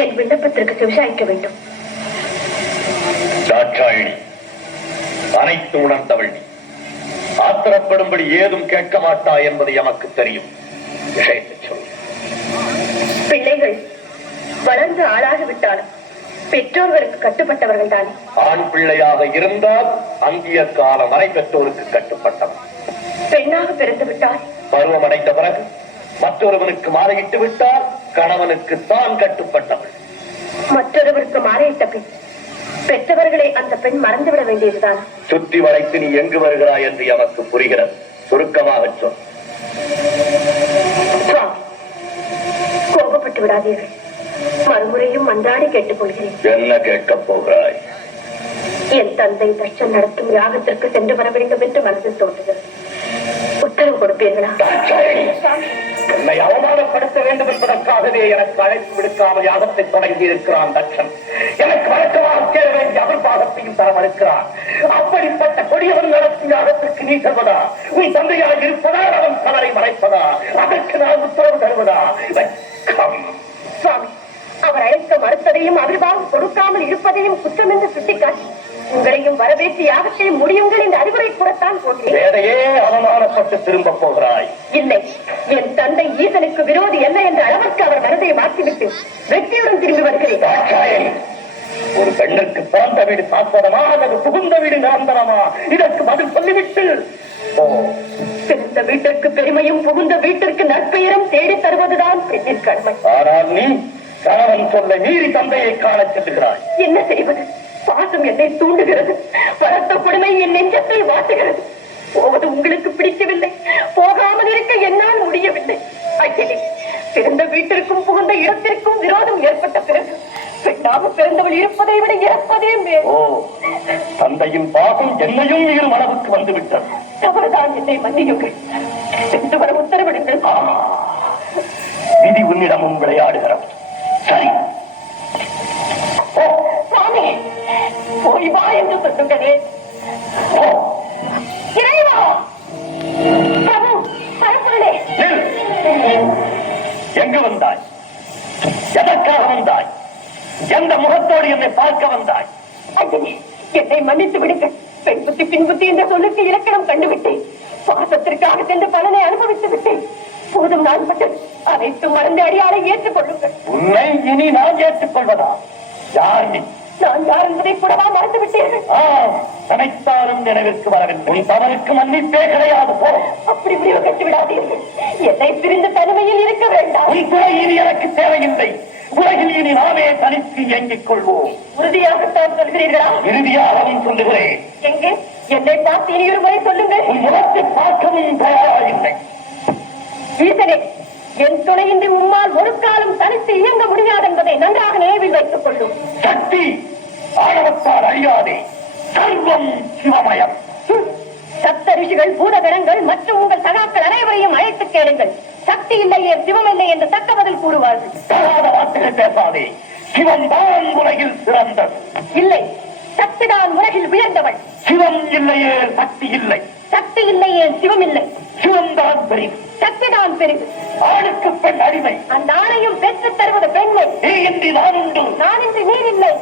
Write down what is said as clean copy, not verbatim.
என் விண்ணப்பத்திற்கு செவிசாய்க்க வேண்டும். தாட்சாயினி, அனைத்து உணர்ந்தவள். ஆத்திரப்படும்படி ஏதும் கேட்க மாட்டா என்பது எமக்கு தெரியும். விஷயத்தை சொல். பிள்ளைகள் வளர்ந்து ஆளாகிவிட்டாலும் பெற்றோர்களுக்கு கட்டுப்பட்டவர்கள் தானே. ஆண் பிள்ளையாக இருந்தால் அந்திய காலம் வரை பெற்றோருக்கு கட்டுப்பட்டவன். பெண்ணாக பிறந்து விட்டால் பருவம் அடைந்த பிறகு மற்றொருவனுக்கு மாலையிட்டு விட்டால் கணவனுக்கு தான் கட்டுப்பட்டவள். மற்றொருவருக்கு மாலையிட்ட பின் பெற்றவர்களை அந்த பெண் மறந்துவிட வேண்டியதுதான். சுற்றி வளைத்து நீ எங்கு வருகிறாய் என்று எமக்கு புரிகிறது. சுருக்கமாக சொல். கோபப்பட்டு விடாதீர்கள். மறுமுறையும் மன்றாடி கேட்டுக் கொள்கிறேன். என்ன கேட்கப் போகிறாய்? என் தந்தை தட்சன் நடத்தும் யாகத்திற்கு சென்று வர வேண்டும் என்று மனதில் தோன்றுகிறது. உத்தரவு கொடுப்பீர்களா? என்னை அவமானப்படுத்த வேண்டும் என்பதற்காகவே எனக்கு அழைப்பு விடுக்காமல் யாகத்தை தொடங்கி இருக்கிறான் தட்சன். எனக்கு வழக்கமாக சேர வேண்டிய அவர் பாகத்தையும் தர மறுக்கிறான். அப்படிப்பட்ட கொடியவன் நடத்தும் யாகத்திற்கு நீ செல்வதா? உன் தந்தையாக இருப்பதா? அவன் தவறை மறைப்பதா? அதற்கு நான் உத்தரவு தருவதா? சுவாமி, அவர் அழைக்க மறுத்ததையும் அவிர்வாகம் கொடுக்காமல் இருப்பதையும் குற்றம் என்று சுட்டிக்காட்டி உங்களையும் வரவேற்று யாகத்தை முடியுங்கள் என்று அறிவுரை கூறத்தான் போகிறேன். வேறையே அவமானப்பட்டு திரும்ப போகிறாய். இல்லை, என் தந்தை ஈசனுக்கு விரோதி என்ன என்ற அளவிற்கு அவர் மனதை மாற்றிவிட்டு வெற்றியுடன் திரும்பி வருகிறேன். ஒரு பெண்ணுக்கு பிறந்த வீடு சாஸ்வதமா அல்லது புகுந்த வீடு நிரந்தரமா? இதற்கு பதில் சொல்லிவிட்டு பிறந்த வீட்டிற்கு பெருமையும் புகுந்த வீட்டிற்கு நற்பெயரும் தேடி தருவதுதான் பெண்ணின் கடமை. ஆனால் நீ கணவன் சொல்ல மீறி தந்தையை காண செல்லுகிறாய். என்ன செய்வது? பாசம் என்னை தூண்டுகிறது. வளர்த்த கொடுமை என் நெஞ்சத்தை வாட்டுகிறது. போவது உங்களுக்கு பிடிக்கவில்லை, போகாமல் இருக்க என்னால் முடியவில்லை. அகிலே, பிறந்த வீட்டிற்கும் புகுந்த இடத்திற்கும் விரோதம் ஏற்பட்ட பிறகு பெண்ணாக பிறந்தவள் இருப்பதை விட இறப்பதே மேல். தந்தையின் பாகம் என்னையும் மீறும் அளவுக்கு வந்துவிட்டது. தவறுதான், என்னை மன்னியுங்கள். சென்று வர உத்தரவிடுங்கள். விதி உன்னிடமும் விளையாடுகிறது. சரி, சாமி, போய் வா என்று சொல்லுங்களே. இறைவா, பிரபு, பரப்புகளே, எங்கு வந்தாய்? எதற்காக வந்தாய்? எந்த முகத்தோடு என்னை பார்க்க வந்தாய்? அஞ்சலி, என்னை மன்னித்து விடுங்கள். பெண் புத்தி பின் புத்தி என்ற சொல்லுக்கு இலக்கணம் கண்டுவிட்டேன். பாசத்திற்காக சென்று பலனை அனுபவித்து விட்டேன். போதும், நான் மட்டும் அனைத்து மறந்து அடியாரை ஏற்றுக்கொள்ளுங்கள். உன்னை இனி நான் ஏற்றுக்கொள்வதா? யார் நீ? நான் யார் என்பதை கூடவா மறந்து விட்டீர்கள்? நினைத்தாலும் நினைவிற்கு வரவில்லை. உன் தவறுக்கு மன்னிப்பே கிடையாது. போ. அப்படி முடிவு கட்டி விடாதீர்கள். என்னை பிரிந்த தனிமையில் இருக்க வேண்டாம். உன் துணை இனி எனக்கு தேவையில்லை. உலகில் இனி நாமே தனித்து இயங்கிக் கொள்வோம். உறுதியாகத்தான் சொல்கிறீர்களா? இறுதியாகவும் சொல்லுகிறேன். எங்கே? என்னை பார்த்து இனி ஒரு முறை சொல்லுங்கள். உன் முகத்தை பார்க்கவும் தயாராயில்லை. ஈசனே, என் துணையின்றி உம்மால் ஒரு காலம் தனித்து இயங்க முடியாது என்பதை நன்றாக நினைவில் வைத்துக் கொள்ளும். சக்தி ஆணவத்தால் அறியாதே. சர்வம் சிவமயம். சப்த ரிஷிகள், பூதகணங்கள் மற்றும் உங்கள் சகாக்கள் அனைவரையும் அழைத்து கேளுங்கள். சக்தி இல்லையே சிவம் இல்லை என்று தக்க பதில் கூறுவார்கள். தகாத வார்த்தைகள் பேசாதே. சிவம் தான் உலகில் சிறந்தது. இல்லை, சக்தி தான் உலகில் உயர்ந்தவள். சிவம் இல்லையே சக்தி இல்லை. சக்தி இல்லையே சிவம் இல்லை. சிவம் தான் பெரிது, சக்தி தான் பெரிது. ஆணுக்கு பெண் அடிமை. அந்த ஆணையும் பெற்றுத் தருவது பெண்மை. நீ இன்றி நான் உண்டு, நான் இன்றி நீர் இல்லை.